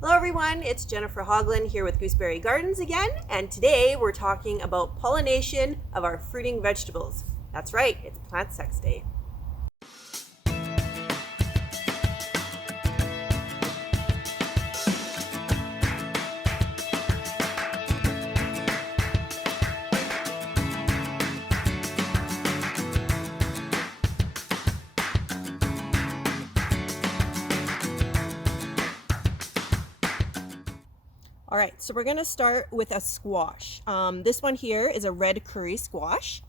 Hello everyone, it's Jennifer Hoagland here with Gooseberry Gardens again, and today we're talking about pollination of our fruiting vegetables. That's right, it's Plant Sex Day. All right, so we're going to start with a squash. This one here is a red curry squash.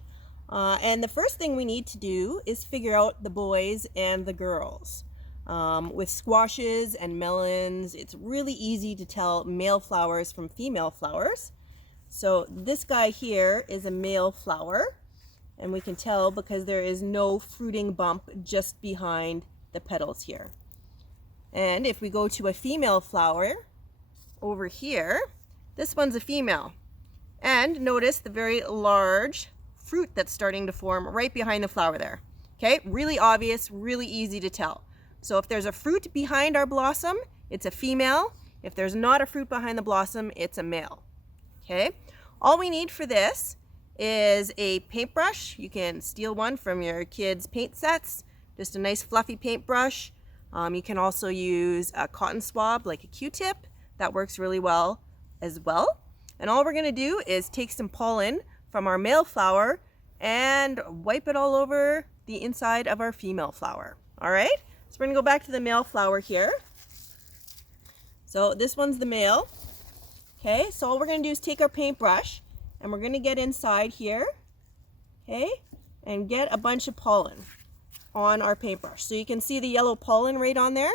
And the first thing we need to do is figure out the boys and the girls. With squashes and melons, it's really easy to tell male flowers from female flowers. So this guy here is a male flower, and we can tell because there is no fruiting bump just behind the petals here. And if we go to a female flower, over here, this one's a female, and notice the very large fruit that's starting to form right behind the flower there. Okay, really obvious, really easy to tell. So if there's a fruit behind our blossom, it's a female. If there's not a fruit behind the blossom, it's a male. Okay, all we need for this is a paintbrush. You can steal one from your kids' paint sets, just a nice fluffy paintbrush. You can also use a cotton swab like a Q-tip. That works really well as well. And all we're going to do is take some pollen from our male flower and wipe it all over the inside of our female flower. All right, so we're going to go back to the male flower here. So this one's the male. Okay, so all we're going to do is take our paintbrush and we're going to get inside here, okay, and get a bunch of pollen on our paintbrush. So you can see the yellow pollen right on there.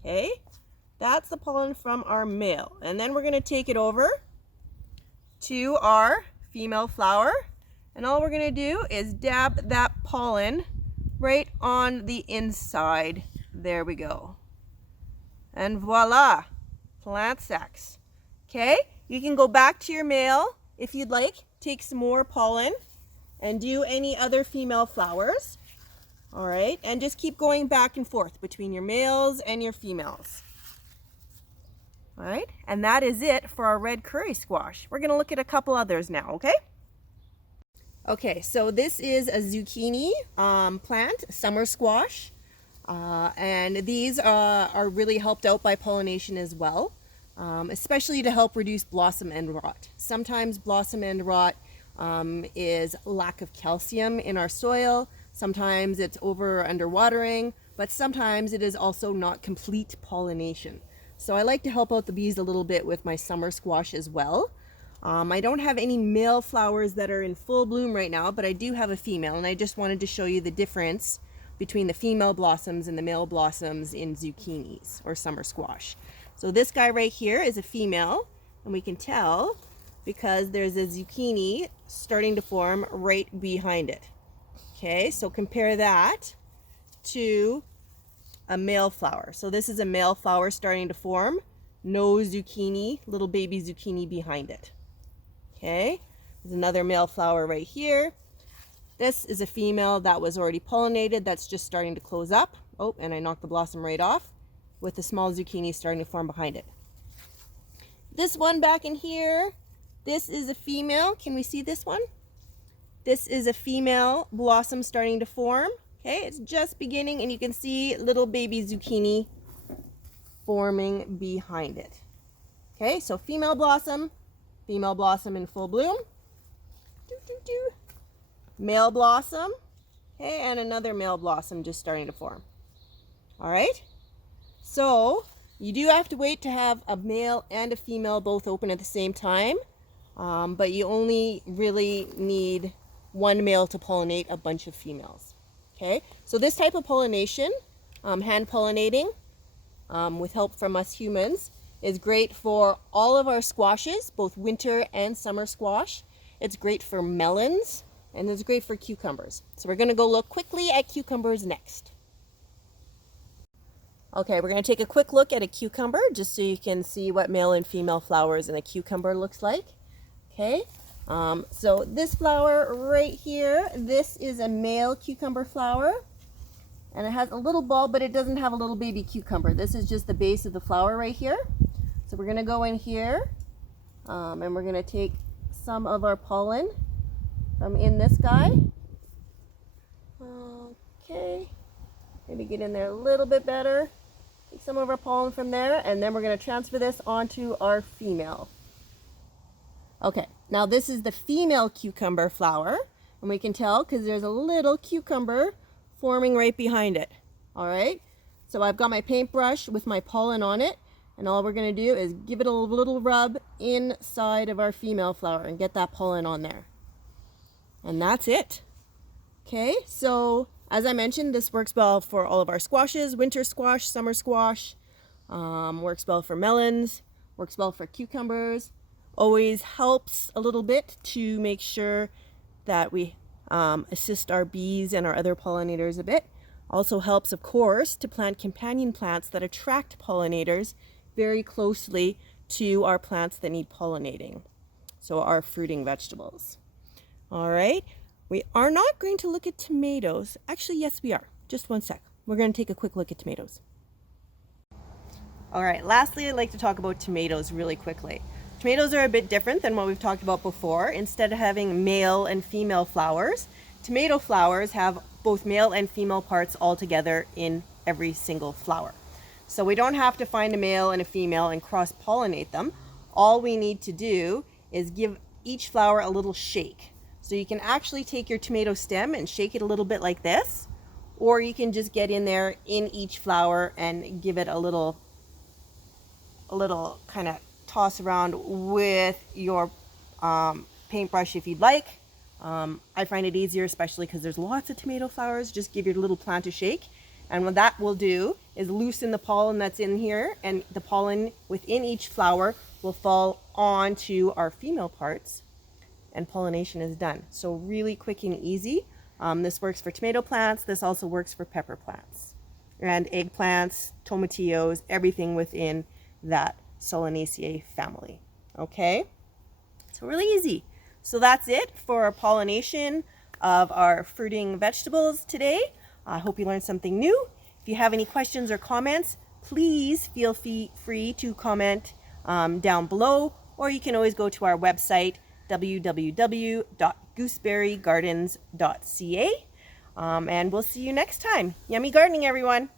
Okay. That's the pollen from our male. And then we're going to take it over to our female flower. And all we're going to do is dab that pollen right on the inside. There we go. And voila, plant sex. Okay, you can go back to your male if you'd like. Take some more pollen and do any other female flowers. All right, and just keep going back and forth between your males and your females. All right, and that is it for our red curry squash. We're going to look at a couple others now, okay? Okay, so this is a zucchini plant, summer squash, and these are really helped out by pollination as well, especially to help reduce blossom end rot. Sometimes blossom end rot is lack of calcium in our soil, sometimes it's over or under watering, but sometimes it is also not complete pollination. So I like to help out the bees a little bit with my summer squash as well. I don't have any male flowers that are in full bloom right now, but I do have a female, and I just wanted to show you the difference between the female blossoms and the male blossoms in zucchinis or summer squash. So this guy right here is a female, and we can tell because there's a zucchini starting to form right behind it. Okay, so compare that to a male flower. So this is a male flower starting to form, no zucchini, little baby zucchini behind it. Okay, there's another male flower right here. This is a female that was already pollinated, that's just starting to close up. Oh, and I knocked the blossom right off with the small zucchini starting to form behind it. This one back in here, this is a female. Can we see this one? This is a female blossom starting to form. Okay, it's just beginning, and you can see little baby zucchini forming behind it. Okay, so female blossom in full bloom. Male blossom, okay, and another male blossom just starting to form. All right, so you do have to wait to have a male and a female both open at the same time, but you only really need one male to pollinate a bunch of females. Okay, so this type of pollination, hand pollinating, with help from us humans, is great for all of our squashes, both winter and summer squash. It's great for melons, and it's great for cucumbers. So we're going to go look quickly at cucumbers next. Okay, we're going to take a quick look at a cucumber just so you can see what male and female flowers in a cucumber looks like. Okay, so this flower right here, this is a male cucumber flower, And it has a little bulb, but it doesn't have a little baby cucumber. This is just the base of the flower right here. So we're gonna go in here and we're gonna take some of our pollen from in this guy. Okay, maybe get in there a little bit better. Take some of our pollen from there, and then we're gonna transfer this onto our female. Okay, now this is the female cucumber flower, and we can tell because there's a little cucumber forming right behind it. All right, so I've got my paintbrush with my pollen on it, and all we're going to do is give it a little rub inside of our female flower and get that pollen on there. And that's it. Okay, so as I mentioned, this works well for all of our squashes, winter squash, summer squash, works well for melons, works well for cucumbers. Always helps a little bit to make sure that we assist our bees and our other pollinators a bit. Also helps, of course, to plant companion plants that attract pollinators very closely to our plants that need pollinating, so our fruiting vegetables. All right, we are not going to look at tomatoes. Actually, yes, we are. Just one sec. We're going to take a quick look at tomatoes. All right, lastly, I'd like to talk about tomatoes really quickly. Tomatoes are a bit different than what we've talked about before. Instead of having male and female flowers, tomato flowers have both male and female parts all together in every single flower. So we don't have to find a male and a female and cross-pollinate them. All we need to do is give each flower a little shake. So you can actually take your tomato stem and shake it a little bit like this, or you can just get in there in each flower and give it a little kind of toss around with your paintbrush if you'd like. I find it easier, especially because there's lots of tomato flowers. Just give your little plant a shake, and what that will do is loosen the pollen that's in here, and the pollen within each flower will fall onto our female parts, and pollination is done. So really quick and easy. This works for tomato plants. This also works for pepper plants and eggplants, tomatillos, everything within that Solanaceae family. Okay, so really easy. So that's it for our pollination of our fruiting vegetables today. I hope you learned something new. If you have any questions or comments, please feel free to comment down below, or you can always go to our website, www.gooseberrygardens.ca, and we'll see you next time. Yummy gardening, everyone.